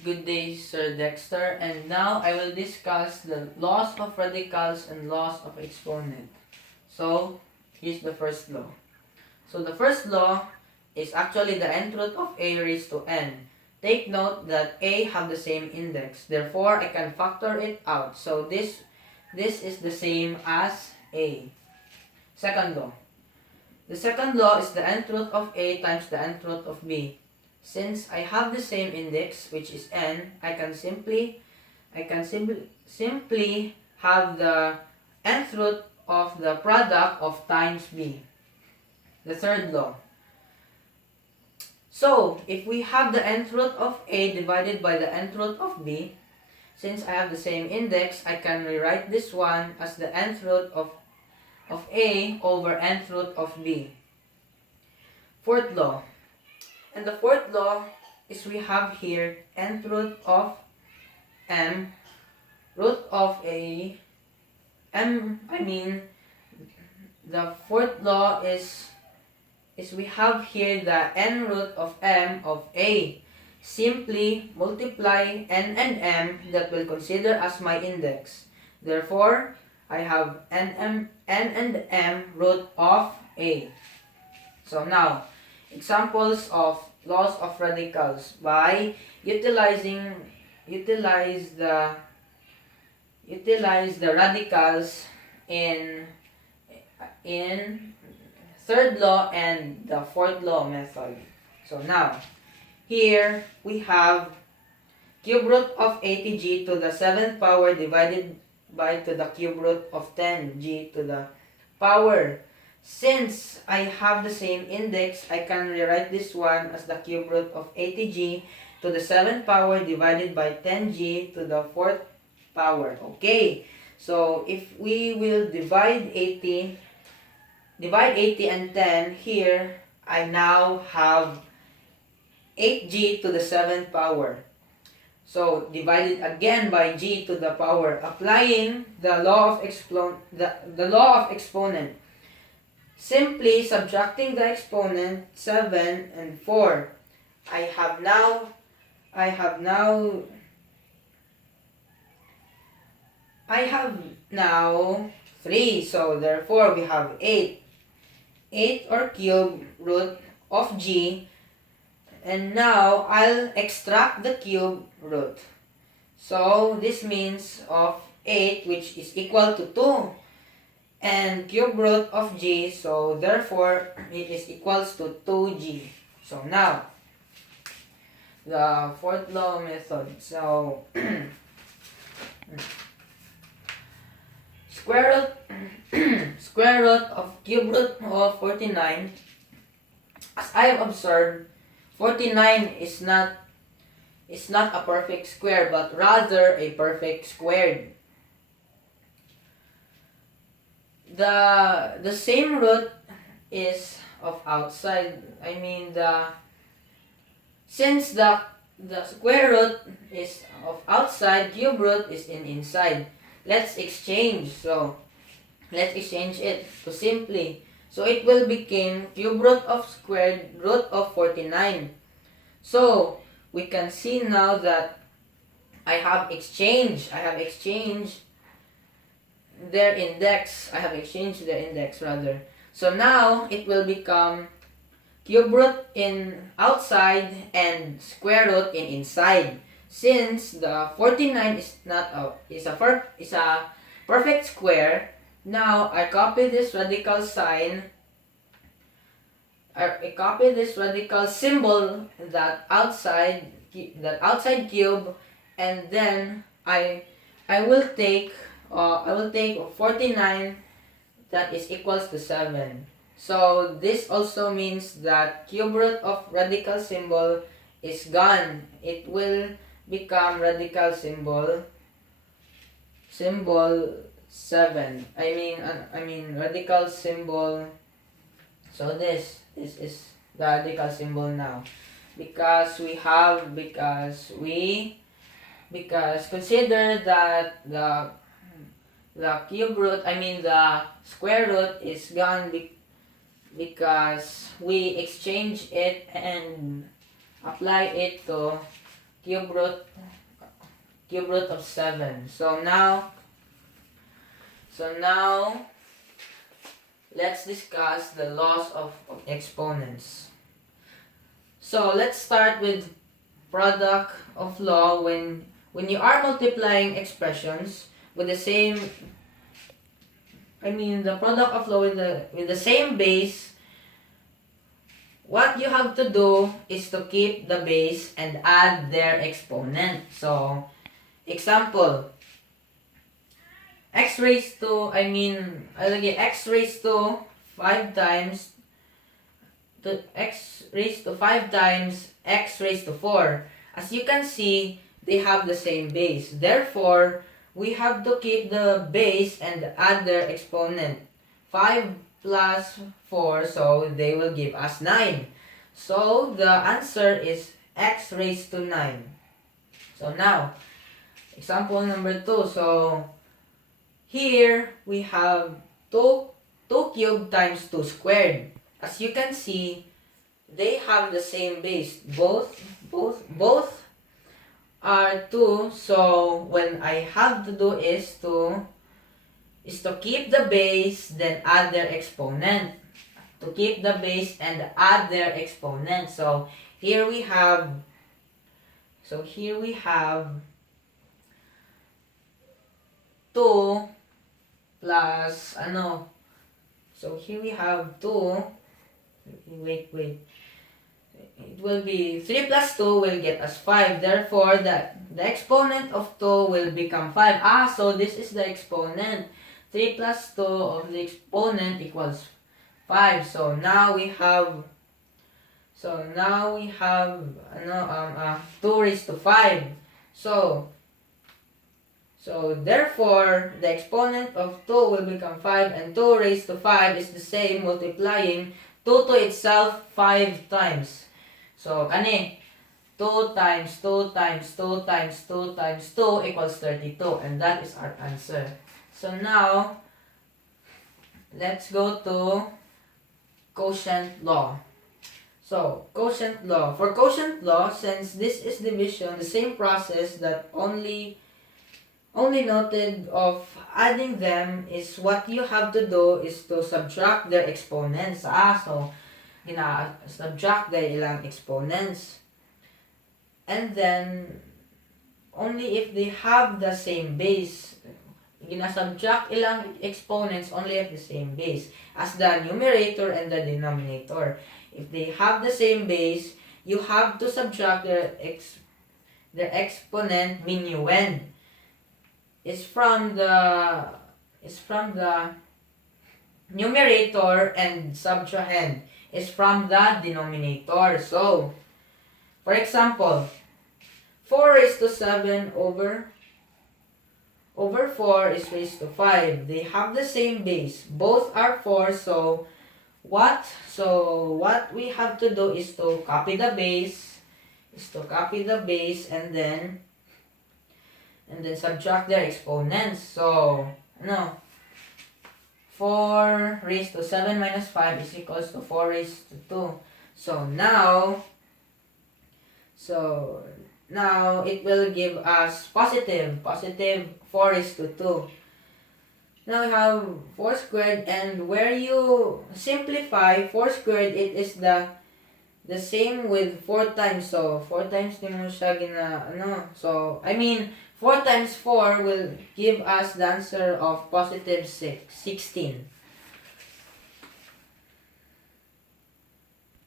Good day, Sir Dexter, and now I will discuss the laws of radicals and laws of exponent. So, here's the first law. So, the first law is actually the nth root of a raised to n. Take note that a have the same index, therefore I can factor it out. So, this is the same as a. Second law. The second law is the nth root of a times the nth root of b. Since I have the same index, which is n, I can simply have the nth root of the product of times b. The third law. So, if we have the nth root of a divided by the nth root of b, since I have the same index, I can rewrite this one as the nth root of a over nth root of b. Fourth law. And the fourth law is we have here nth root of m, root of a, the fourth law is we have here the n root of m of a. Simply multiply n and m that will consider as my index. Therefore, I have n and m root of a. So now, examples of laws of radicals by utilize the radicals in third law and the fourth law method. So now, here we have cube root of 80g to the 7th power divided by to the cube root of 10g to the power. Since I have the same index, I can rewrite this one as the cube root of 80g to the 7th power divided by 10g to the 4th power. Okay, so if we will divide 80 and 10, here I now have 8g to the 7th power. So divided again by g to the power, applying the law of exponent. Simply subtracting the exponent 7 and 4. I have now 3. So therefore we have 8. 8 or cube root of g. And now I'll extract the cube root. So this means of 8, which is equal to 2. And cube root of g, so therefore it is equals to 2g. So now, the fourth law method. So, square root of cube root of 49. As I have observed, 49 is not a perfect square, but rather a perfect squared. The same root is of outside. Since the square root is of outside, cube root is in inside. Let's exchange. So let's exchange it to simply. So it will become cube root of squared root of 49. So we can see now that I have exchanged their index. So now it will become cube root in outside and square root in inside. Since the 49 is a perfect square, now I copy this radical sign. I copy this radical symbol that outside cube, and then I will take 49 that is equals to 7. So this also means that cube root of radical symbol is gone. It will become radical symbol 7. Radical symbol. So this is the radical symbol now, because consider that the cube root, the square root is gone because we exchange it and apply it to cube root of 7. So now let's discuss the laws of exponents. So let's start with product of law. When you are multiplying expressions with the same, the product of law with the same base, what you have to do is to keep the base and add their exponent. So example, x raised to 5 times x raised to 5 times x raised to 4. As you can see, they have the same base. Therefore, we have to keep the base and add their exponent. 5 plus 4, so they will give us 9. So the answer is x raised to 9. So now, example number 2. So here we have 2 cubed times 2 squared. As you can see, they have the same base. Both are 2. So when I have to do is to keep the base, then add their exponent. To keep the base and add their exponent. So here we have 2 plus So here we have 2. Wait. It will be 3 plus 2 will get us 5. Therefore, the exponent of 2 will become 5. So this is the exponent. 3 plus 2 of the exponent equals 5. So now we have 2 raised to 5. So therefore, the exponent of 2 will become 5, and 2 raised to 5 is the same multiplying 2 to itself 5 times. So, 2 times 2 times 2 times 2 times 2 equals 32, and that is our answer. So now, let's go to quotient law. So, quotient law. For quotient law, since this is division, the same process that only noted of adding them is what you have to do is to subtract their exponents. So, subtract their ilang exponents. And then, only if they have the same base. Subtract ilang exponents only at the same base as the numerator and the denominator. If they have the same base, you have to subtract their exponent minuend. Is from the numerator, and subtrahend is from the denominator. So, for example, 4 raised to 7 over 4 is raised to 5. They have the same base. Both are 4. So what we have to do is to copy the base, and then subtract their exponents. So 4 raised to 7 minus 5 is equals to 4 raised to 2. So now it will give us positive 4 raised to 2. Now we have 4 squared, and where you simplify 4 squared, it is the same with 4 times. So 4 times di mo siya 4 times 4 will give us the answer of positive 16.